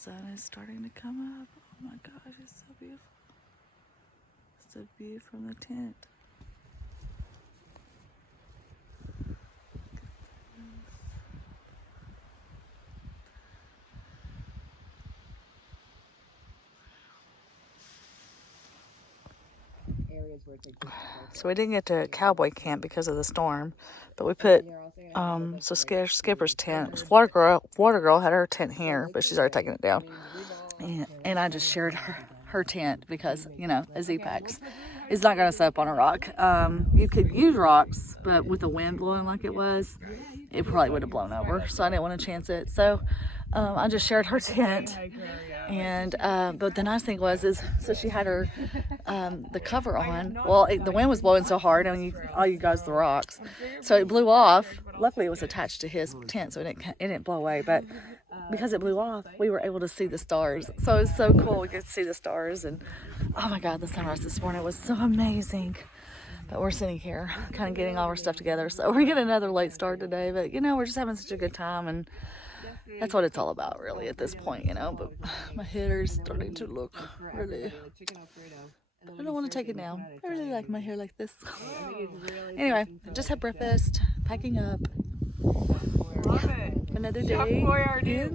sun is starting to come up. Oh my gosh, it's so beautiful. It's a view from the tent. So we didn't get to cowboy camp because of the storm, but we put Skipper's tent. Water girl had her tent here, but she's already taken it down. And I just shared her tent because, you know, a Z-Packs is not going to sit up on a rock. You could use rocks, but with the wind blowing like it was, it probably would have blown over. So I didn't want to chance it. So I just shared her tent. And but the nice thing was so she had her the cover on. Well, the wind was blowing so hard, and all you guys the rocks, so it blew off. Luckily, it was attached to his tent, so it didn't blow away. But because it blew off, we were able to see the stars. So it was so cool. We could see the stars, and oh my God, the sunrise this morning was so amazing. But we're sitting here, kind of getting all our stuff together. So we're getting another late start today. But you know, we're just having such a good time, and that's what it's all about, really, at this point, you know. But my hair is starting to look really. I don't want to take it down. I really like my hair like this. Anyway, I just had breakfast, packing up. Love it. Another day in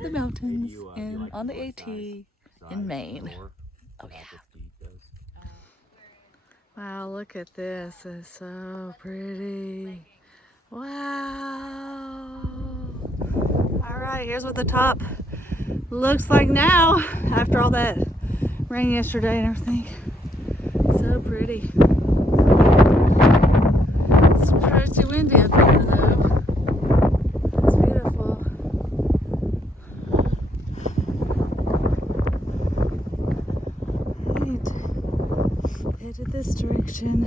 the mountains and on the AT in Maine. Oh yeah. Wow, look at this. It's so pretty. Wow. All right, here's what the top looks like now after all that rain yesterday and everything. So pretty. It's pretty windy up here though. It's beautiful. Right. Headed this direction.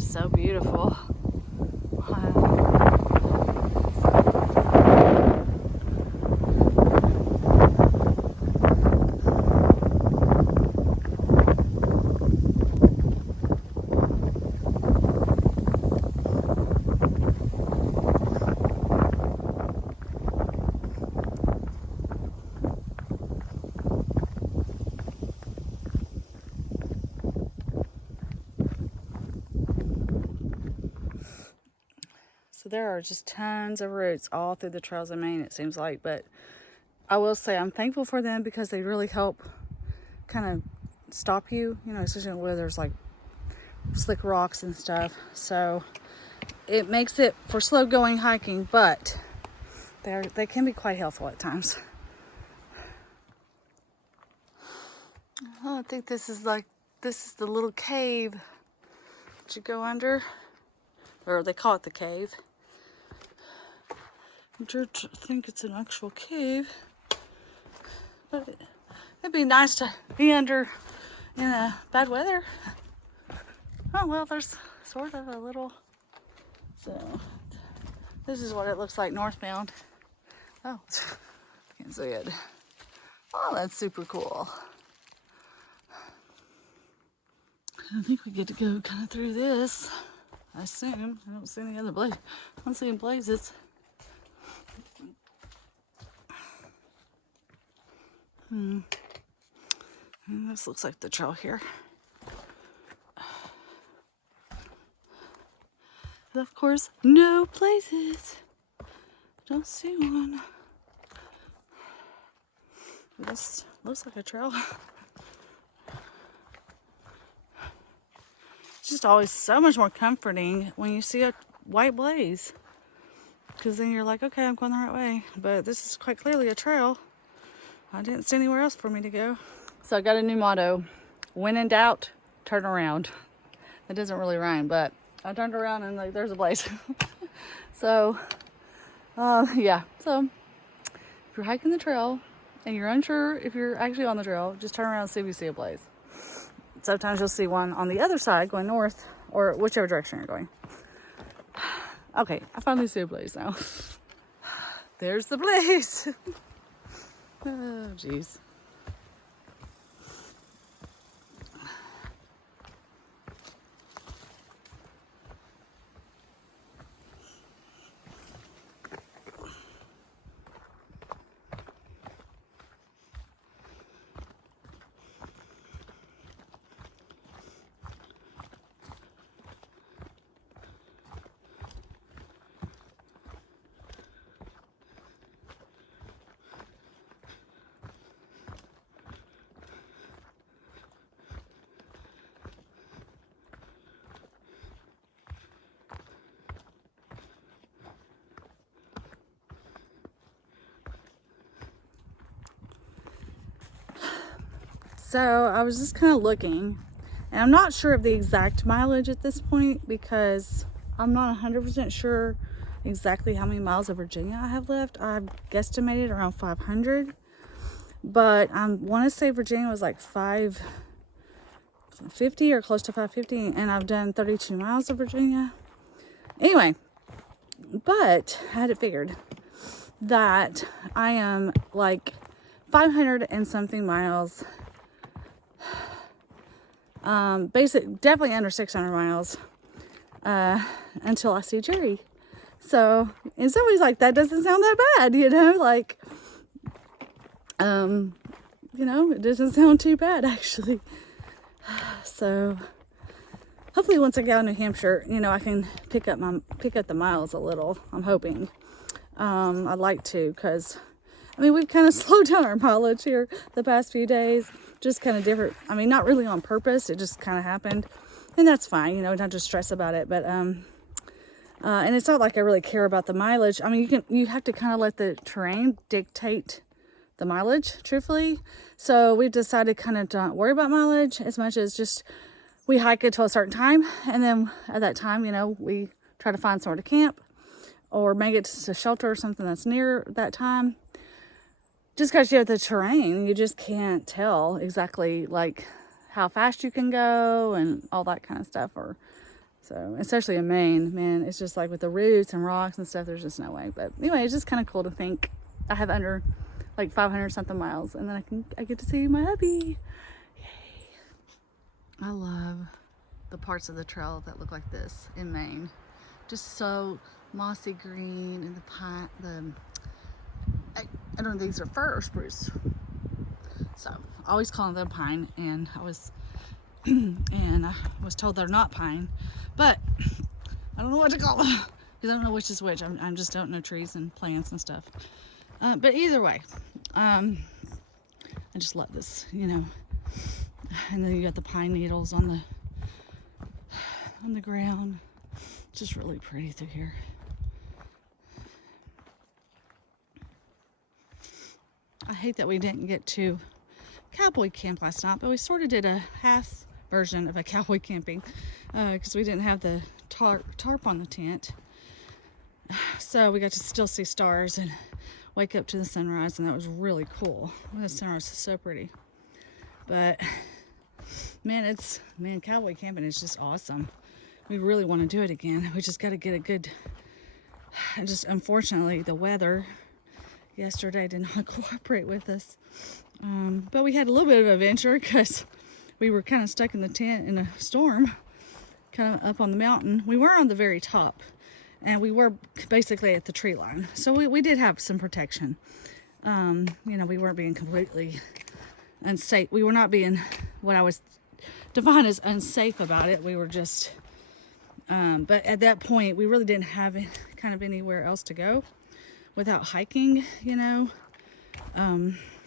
So beautiful. Wow. So there are just tons of routes all through the trails of Maine, it seems like. But I will say I'm thankful for them because they really help kind of stop you, you know, especially where there's like slick rocks and stuff. So it makes it for slow going hiking, but they can be quite helpful at times. Oh, I think this is the little cave that you go under, or they call it the cave. I don't think it's an actual cave, but it'd be nice to be under in bad weather. Oh well, there's sort of a little. So this is what it looks like northbound. Oh, can't see it. Oh, that's super cool. I think we get to go kind of through this. I assume. I don't see any other blaze. I don't see any blazes. And this looks like the trail here. But of course, no blazes. Don't see one. This looks like a trail. It's just always so much more comforting when you see a white blaze. Because then you're like, okay, I'm going the right way. But this is quite clearly a trail. I didn't see anywhere else for me to go. So I got a new motto. When in doubt, turn around. It doesn't really rhyme, but I turned around and like, there's a blaze. So, yeah. So if you're hiking the trail and you're unsure if you're actually on the trail, just turn around and see if you see a blaze. Sometimes you'll see one on the other side going north or whichever direction you're going. Okay, I finally see a blaze now. There's the blaze. Oh, jeez. So I was just kind of looking, and I'm not sure of the exact mileage at this point because I'm not 100% sure exactly how many miles of Virginia I have left. I've guesstimated around 500, but I want to say Virginia was like 550 or close to 550, and I've done 32 miles of Virginia. Anyway, but I had it figured that I am like 500 and something miles. Definitely under 600 miles until I see Jerry. So in some ways, like, that doesn't sound that bad, you know, like, you know, it doesn't sound too bad actually. So hopefully once I get out of New Hampshire, you know, I can pick up the miles a little. I'm hoping. I'd like to, because I mean, we've kind of slowed down our mileage here the past few days. Just kind of different. I mean, not really on purpose. It just kind of happened. And that's fine, you know, not just stress about it. But, and it's not like I really care about the mileage. I mean, you have to kind of let the terrain dictate the mileage, truthfully. So we've decided kind of don't worry about mileage as much as just we hike it to a certain time. And then at that time, you know, we try to find somewhere to camp or make it to shelter or something that's near that time. Just because you have the terrain, you just can't tell exactly like how fast you can go and all that kind of stuff. Or so, especially in Maine, man, it's just like with the roots and rocks and stuff, there's just no way. But anyway, it's just kind of cool to think I have under like 500 something miles, and then I get to see my hubby. Yay! I love the parts of the trail that look like this in Maine. Just so mossy green, and the pine, I don't know, these are fir or spruce. So I always call them pine, and I was told they're not pine, but I don't know what to call them because I don't know which is which. I just don't know trees and plants and stuff. But either way, I just love this, you know. And then you got the pine needles on the ground. Just really pretty through here. I hate that we didn't get to cowboy camp last night, but we sort of did a half version of a cowboy camping because we didn't have the tarp on the tent. So we got to still see stars and wake up to the sunrise, and that was really cool. The sunrise is so pretty. But man, cowboy camping is just awesome. We really want to do it again. We just got to get a good, just unfortunately the weather yesterday did not cooperate with us. But we had a little bit of adventure because we were kind of stuck in the tent in a storm, kind of up on the mountain. We were on the very top, and we were basically at the tree line. So we did have some protection. You know, we weren't being completely unsafe. We were not being what I was defined as unsafe about it. We were just, but at that point, we really didn't have kind of anywhere else to go without hiking, you know,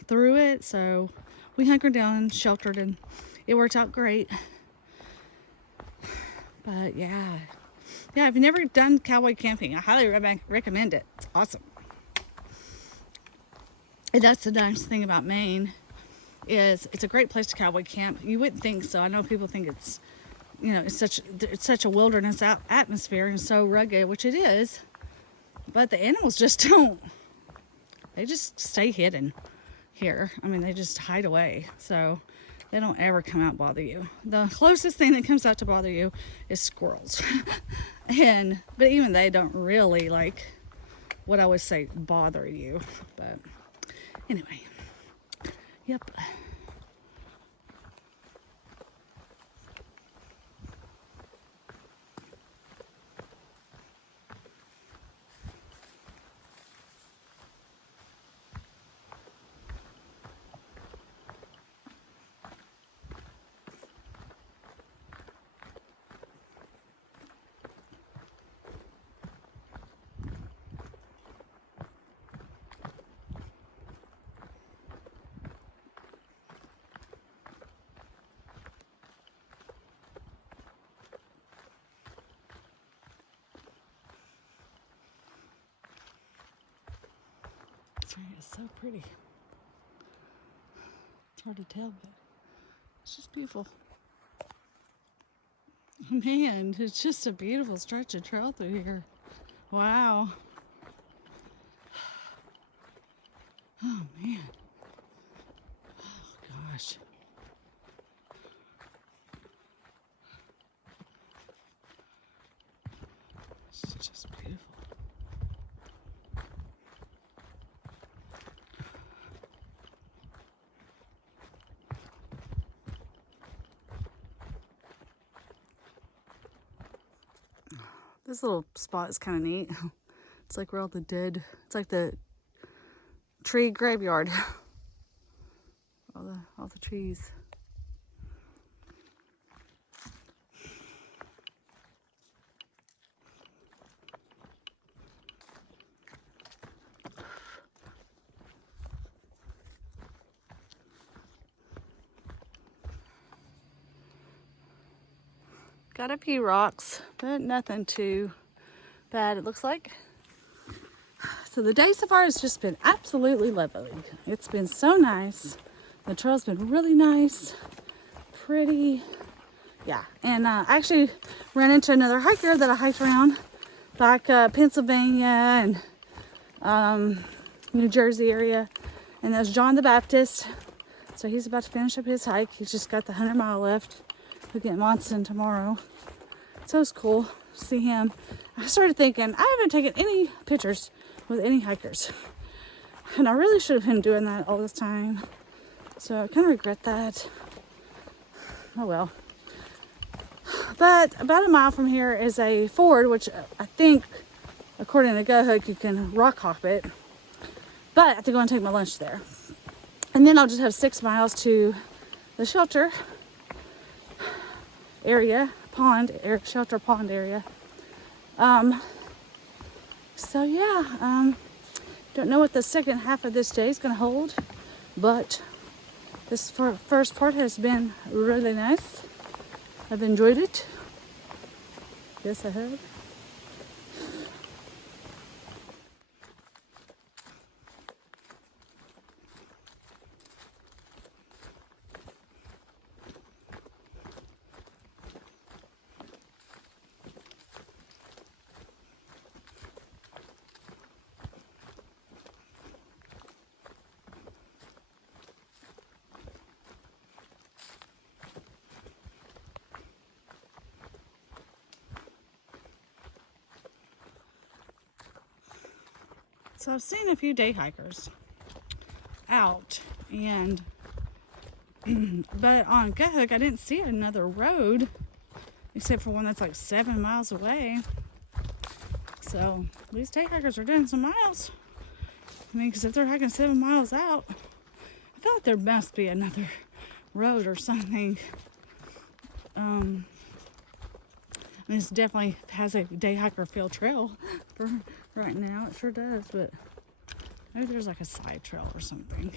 through it. So we hunkered down and sheltered, and it worked out great. But yeah, if you've never done cowboy camping, I highly recommend it. It's awesome. And that's the nice thing about Maine is it's a great place to cowboy camp. You wouldn't think so. I know people think it's, it's such a wilderness atmosphere and so rugged, which it is. But the animals just don't. They just stay hidden here. I mean, they just hide away. So they don't ever come out and bother you. The closest thing that comes out to bother you is squirrels. But even they don't really, like, what I would say, bother you. But anyway, yep. It's so pretty. It's hard to tell, but it's just beautiful. Man, it's just a beautiful stretch of trail through here. Wow. Oh, man. Oh, gosh. It's just beautiful. This little spot is kind of neat. It's like where all the dead, it's like the tree graveyard. all the trees. Got a few rocks, but nothing too bad, it looks like. So the day so far has just been absolutely lovely. It's been so nice. The trail's been really nice, pretty. Yeah, and I actually ran into another hiker that I hiked around back Pennsylvania and New Jersey area. And that's John the Baptist. So he's about to finish up his hike. He's just got the 100-mile left. We'll get Monson tomorrow. So it's cool to see him. I started thinking, I haven't taken any pictures with any hikers. And I really should have been doing that all this time. So I kind of regret that. Oh well. But about a mile from here is a ford, which I think, according to GoHook, you can rock hop it. But I have to go and take my lunch there. And then I'll just have 6 miles to the shelter area, shelter pond area. So yeah, don't know what the second half of this day is going to hold, but this first part has been really nice. I've enjoyed it. Yes, I have. So I've seen a few day hikers out, and but on GoHook I didn't see another road except for one that's like 7 miles away. So these day hikers are doing some miles. I mean, because if they're hiking 7 miles out, I feel like there must be another road or something. I mean, it definitely has a day hiker field trail for right now. It sure does, but maybe there's like a side trail or something.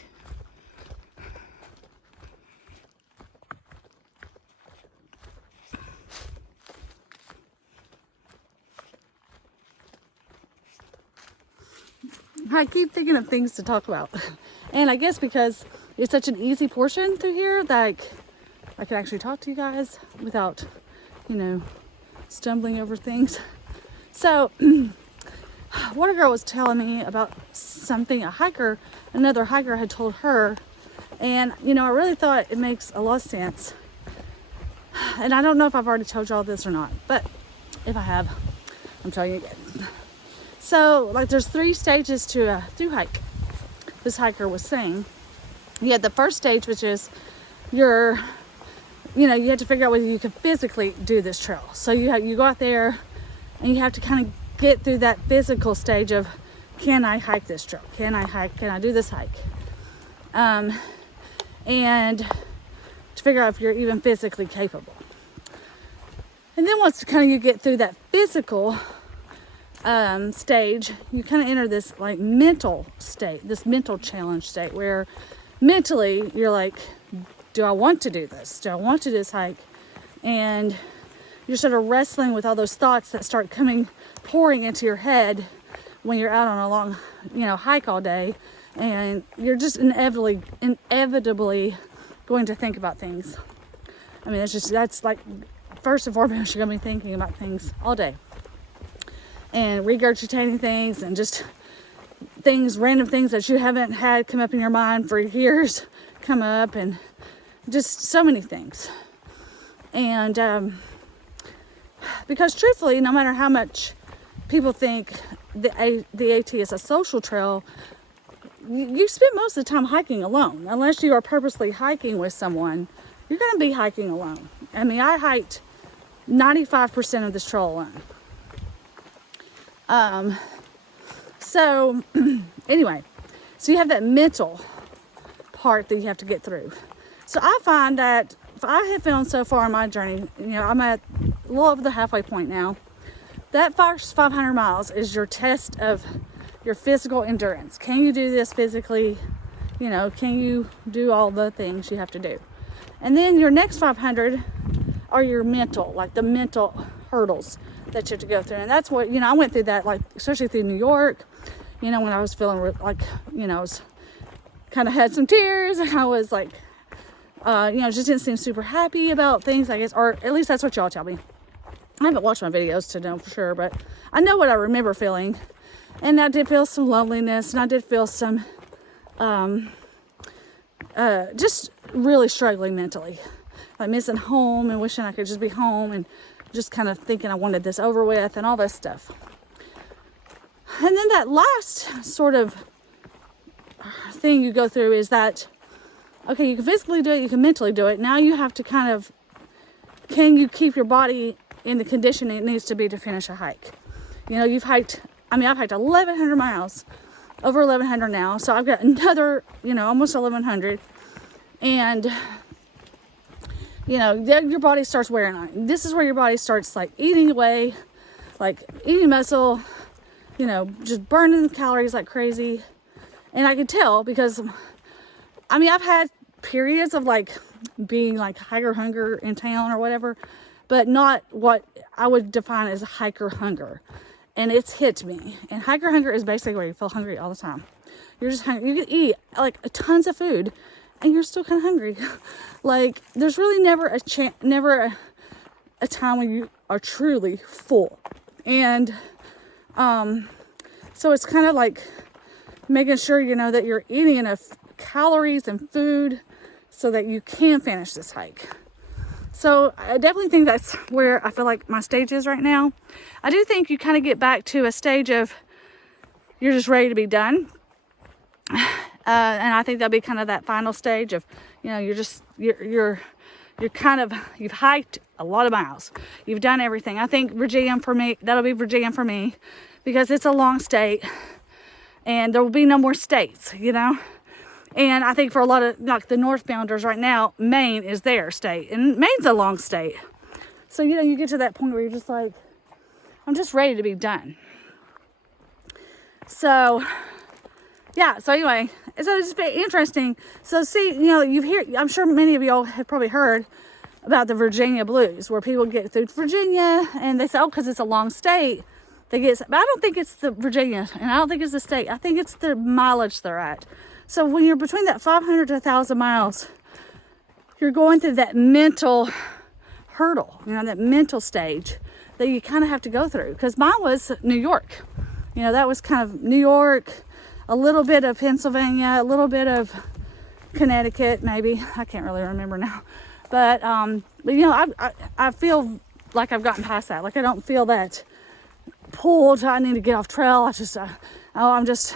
I keep thinking of things to talk about. And I guess because it's such an easy portion through here, like I can actually talk to you guys without, stumbling over things. So Water Girl was telling me about something another hiker had told her. And, I really thought it makes a lot of sense. And I don't know if I've already told y'all this or not, but if I have, I'm telling you again. So, there's 3 stages to a thru-hike. This hiker was saying. You had the first stage, which is you have to figure out whether you can physically do this trail. So you go out there and you have to kind of get through that physical stage of, can I hike this trail? Can I do this hike? And to figure out if you're even physically capable. And then once you get through that physical stage, you kind of enter this mental state, this mental challenge state where mentally you're like, do I want to do this? Do I want to do this hike? And you're sort of wrestling with all those thoughts that start pouring into your head when you're out on a long, hike all day. And you're just inevitably going to think about things. I mean, that's first and foremost, you're going to be thinking about things all day. And regurgitating things and just random things that you haven't had come up in your mind for years come up, and just so many things. And because truthfully, no matter how much people think the AT is a social trail, you spend most of the time hiking alone. Unless you are purposely hiking with someone, you're going to be hiking alone. I mean, I hiked 95% of this trail alone. So anyway, so you have that mental part that you have to get through. So I find that I have found so far in my journey, I'm at a little over the halfway point now. That first 500 miles is your test of your physical endurance. Can you do this physically? Can you do all the things you have to do? And then your next 500 are your mental, the mental hurdles that you have to go through. And that's what, I went through that, especially through New York, when I was feeling I was kind of had some tears, and I was just didn't seem super happy about things, I guess, or at least that's what y'all tell me. I haven't watched my videos to know for sure, but I know what I remember feeling. And I did feel some loneliness, and I did feel some, just really struggling mentally. Missing home and wishing I could just be home, and just kind of thinking I wanted this over with and all this stuff. And then that last sort of thing you go through is that, okay, you can physically do it, you can mentally do it. Now you have to can you keep your body in the condition it needs to be to finish a hike? I've hiked 1,100 miles, over 1,100 now. So I've got another, almost 1,100. And, then your body starts wearing on. This is where your body starts eating away, eating muscle, just burning the calories like crazy. And I could tell because, I've had periods of being hiker hunger in town or whatever, but not what I would define as hiker hunger. And it's hit me. And hiker hunger is basically where you feel hungry all the time. You're just hungry. You can eat tons of food, and you're still kind of hungry. There's really never a time when you are truly full. And so it's kind of making sure that you're eating enough calories and food so that you can finish this hike. So I definitely think that's where I feel like my stage is right now. I do think you kind of get back to a stage of you're just ready to be done. And I think that'll be kind of that final stage of, you're you've hiked a lot of miles. You've done everything. I think Virginia that'll be Virginia for me, because it's a long state and there will be no more states, And I think for a lot of the northbounders right now, Maine is their state, and Maine's a long state. So, you get to that point where you're just I'm just ready to be done. So, yeah. So anyway, so it's been interesting. So see, I'm sure many of y'all have probably heard about the Virginia blues, where people get through Virginia and they say, oh, because it's a long state, but I don't think it's the Virginia, and I don't think it's the state. I think it's the mileage they're at. So when you're between that 500 to 1,000 miles, you're going through that mental hurdle, you know, that mental stage that you kind of have to go through. Because mine was New York. You know, that was kind of New York, a little bit of Pennsylvania, a little bit of Connecticut, maybe. I can't really remember now. But you know, I feel like I've gotten past that. Like I don't feel that pull to I need to get off trail. I just, I'm just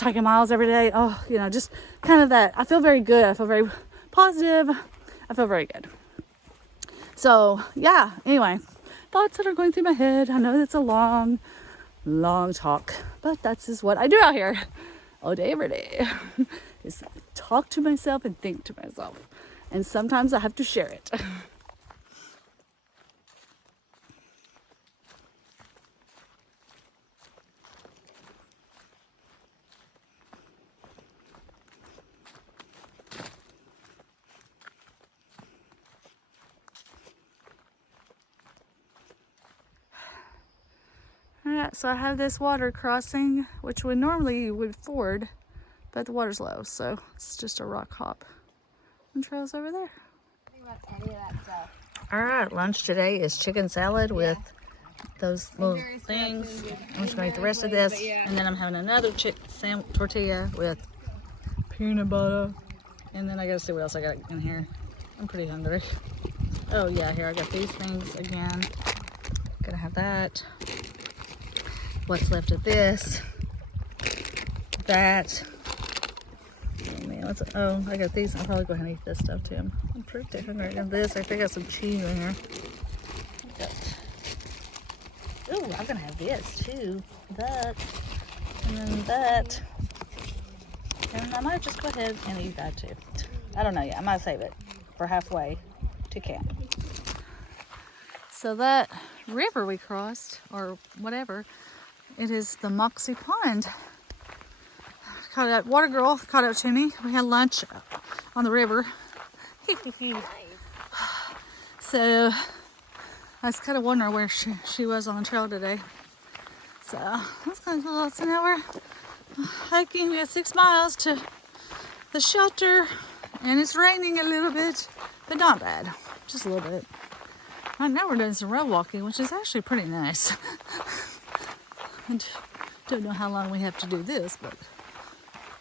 hiking miles every day. Oh, you know, just kind of that. I feel very good. I feel very positive. I feel very good. So yeah, anyway, thoughts that are going through my head. I know that's a long talk, but that's just what I do out here all day, every day. Is talk to myself and think to myself. And sometimes I have to share it. Alright, so I have this water crossing, which would normally you would ford, but the water's low, so it's just a rock hop. And trail's over there. Alright, lunch today is chicken salad with those little things. I'm just gonna eat the rest of this, and then I'm having another tortilla with peanut butter. And then I gotta see what else I got in here. I'm pretty hungry. Oh yeah, here I got these things again. Gonna have that. What's left of this. That. Oh man, I got these. I'll probably go ahead and eat this stuff too. I'm pretty hungry. And this, I think I got some cheese in here. Oh, I'm gonna have this too. That. And then that. And I might just go ahead and eat that too. I don't know yet. I might save it for halfway to camp. So that river we crossed, or whatever, it is the Moxie Pond. Caught out Water Girl, caught out Chinny. We had lunch on the river. So I was kind of wondering where she was on the trail today. So that's kind of cool. So now we're hiking. We got 6 miles to the shelter, and it's raining a little bit, but not bad, just a little bit. Right now we're doing some road walking, which is actually pretty nice. I don't know how long we have to do this, but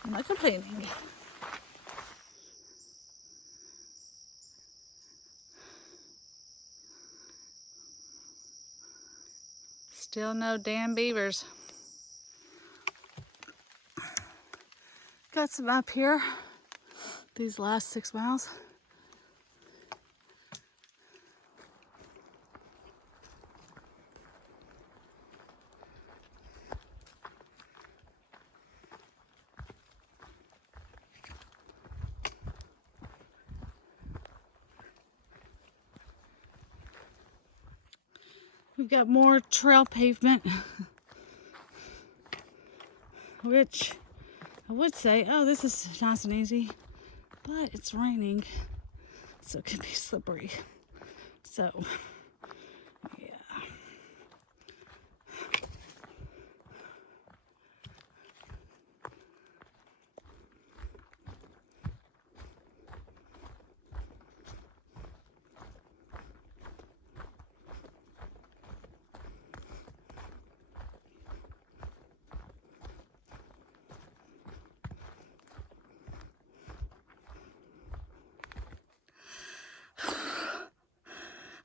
I'm not complaining. Still no damn beavers. Got some up here these last 6 miles. We've got more trail pavement, which I would say, oh, this is nice and easy, but it's raining, so it can be slippery. So, yeah.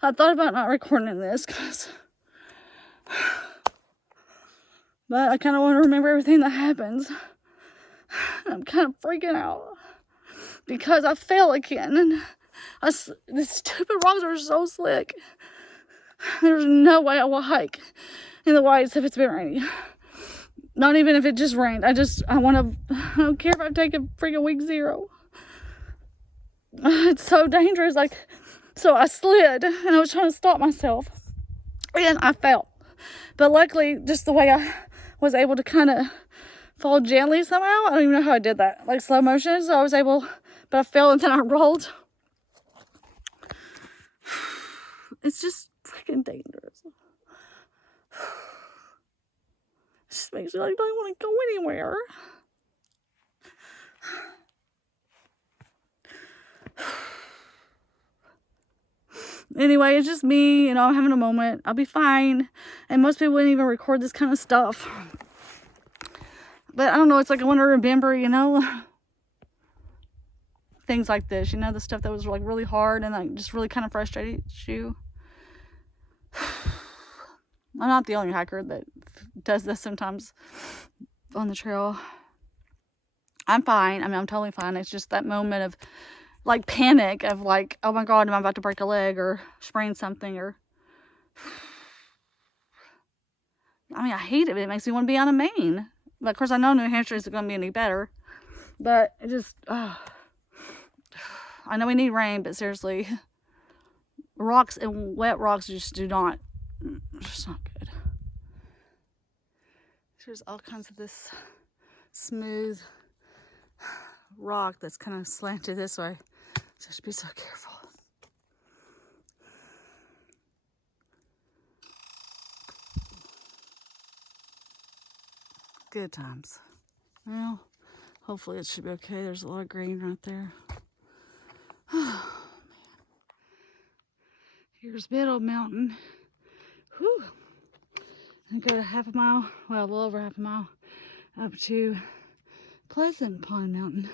I thought about not recording this, but I kind of want to remember everything that happens. I'm kind of freaking out because I fell again, and the stupid rocks are so slick. There's no way I will hike in the whites if it's been raining. Not even if it just rained. I don't care if I take a freaking week 0. It's so dangerous. So I slid, and I was trying to stop myself, and I fell. But luckily, just the way I was able to kind of fall gently somehow, I don't even know how I did that, like slow motion. So I was able, but I fell and then I rolled. It's just freaking dangerous. It just makes me like I don't want to go anywhere. Anyway, it's just me, you know, I'm having a moment. I'll be fine. And most people wouldn't even record this kind of stuff. But I don't know, it's like I want to remember, you know, things like this, you know, the stuff that was like really hard and like just really kind of frustrates you. I'm not the only hiker that does this sometimes on the trail. I'm fine. I mean, I'm totally fine. It's just that moment of like panic of like, oh my God, am I about to break a leg or sprain something? Or I mean, I hate it, but it makes me want to be out of Maine. But of course, I know New Hampshire isn't going to be any better. But it just, I know we need rain, but seriously, rocks and wet rocks just do not, it's just not good. There's all kinds of this smooth rock that's kind of slanted this way. So I should be so careful. Good times. Well, hopefully it should be okay. There's a lot of green right there. Oh, man. Here's Middle Mountain. Whew. And go half a mile, well, a little over half a mile, up to Pleasant Pond Mountain.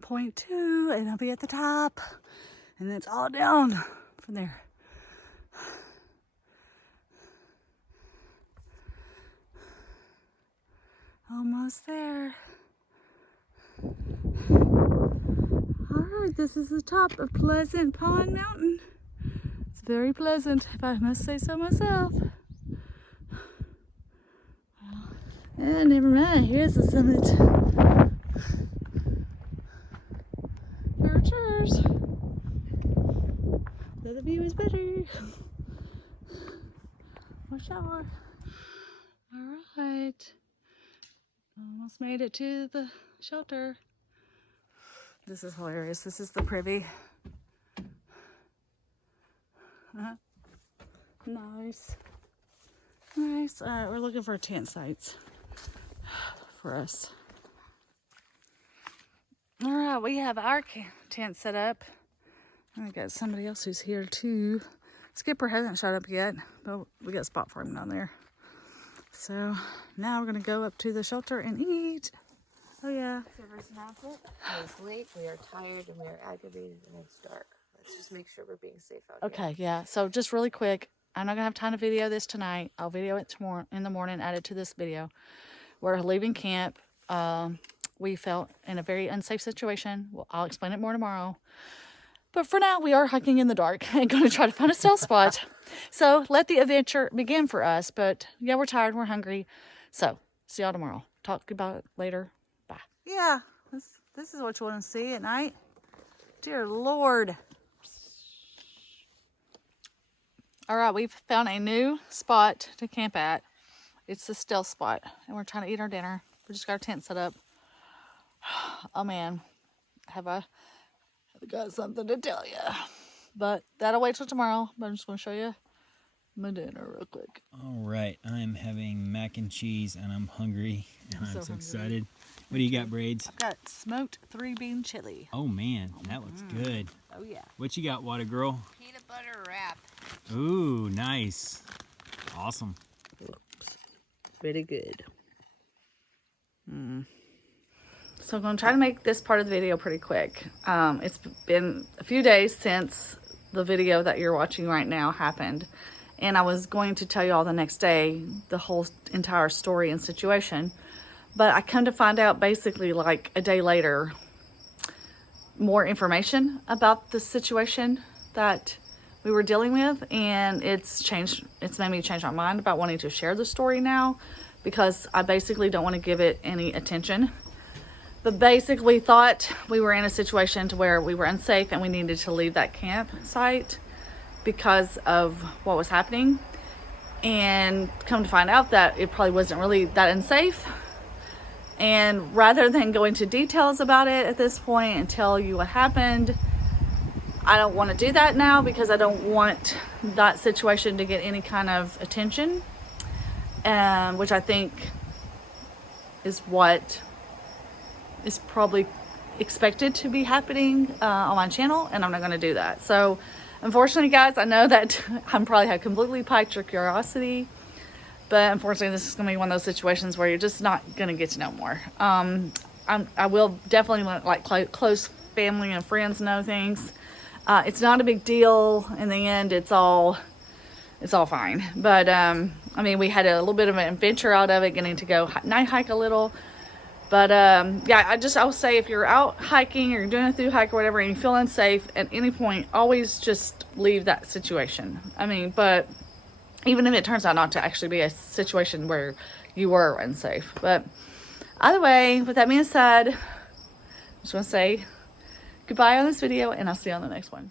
Point 2, and I'll be at the top. And then it's all down from there. Almost there. Alright, this is the top of Pleasant Pond Mountain. It's very pleasant, if I must say so myself. And never mind, here's the summit. Cheers. The view is better. For sure. Alright. Almost made it to the shelter. This is hilarious. This is the privy. Nice. Nice. Alright, we're looking for tent sites for us. Alright, we have our tent set up. And we got somebody else who's here too. Skipper hasn't showed up yet, but we got a spot for him down there. So now we're gonna go up to the shelter and eat. Oh yeah. Servers announce it. It's late, we are tired, and we are aggravated, and it's dark. Let's just make sure we're being safe out here. Okay, yeah. So just really quick, I'm not gonna have time to video this tonight. I'll video it tomorrow in the morning, add it to this video. We're leaving camp. We felt in a very unsafe situation. Well, I'll explain it more tomorrow. But for now, we are hiking in the dark and going to try to find a stealth spot. So let the adventure begin for us. But yeah, we're tired. We're hungry. So see y'all tomorrow. Talk about it later. Bye. Yeah, this is what you want to see at night. Dear Lord. All right, we've found a new spot to camp at. It's the stealth spot. And we're trying to eat our dinner. We just got our tent set up. Oh man, have I got something to tell you. But that'll wait till tomorrow. But I'm just going to show you my dinner real quick. All right, I'm having mac and cheese and I'm hungry and I'm so hungry. Excited. What do you got, Braids? I've got smoked 3-bean chili. Oh man, that looks good. Oh yeah. What you got, Water Girl? Peanut butter wrap. Ooh, nice. Awesome. Looks pretty good. So I'm going to try to make this part of the video pretty quick. It's been a few days since the video that you're watching right now happened. And I was going to tell you all the next day the whole entire story and situation. But I come to find out basically like a day later more information about the situation that we were dealing with. And it's made me change my mind about wanting to share the story now. Because I basically don't want to give it any attention. But basically thought we were in a situation to where we were unsafe and we needed to leave that campsite because of what was happening. And come to find out that it probably wasn't really that unsafe. And rather than go into details about it at this point and tell you what happened, I don't want to do that now because I don't want that situation to get any kind of attention. Which I think is what is probably expected to be happening on my channel, and I'm not going to do that. So unfortunately, guys, I know that I'm probably have completely piqued your curiosity, but unfortunately this is going to be one of those situations where you're just not going to get to know more. I will definitely let like close family and friends know things. It's not a big deal in the end. It's all fine. But I mean, we had a little bit of an adventure out of it, getting to go night hike a little. But yeah, I would say if you're out hiking or you're doing a thru hike or whatever and you feel unsafe at any point, always just leave that situation. I mean, but even if it turns out not to actually be a situation where you were unsafe. But either way, with that being said, I just want to say goodbye on this video, and I'll see you on the next one.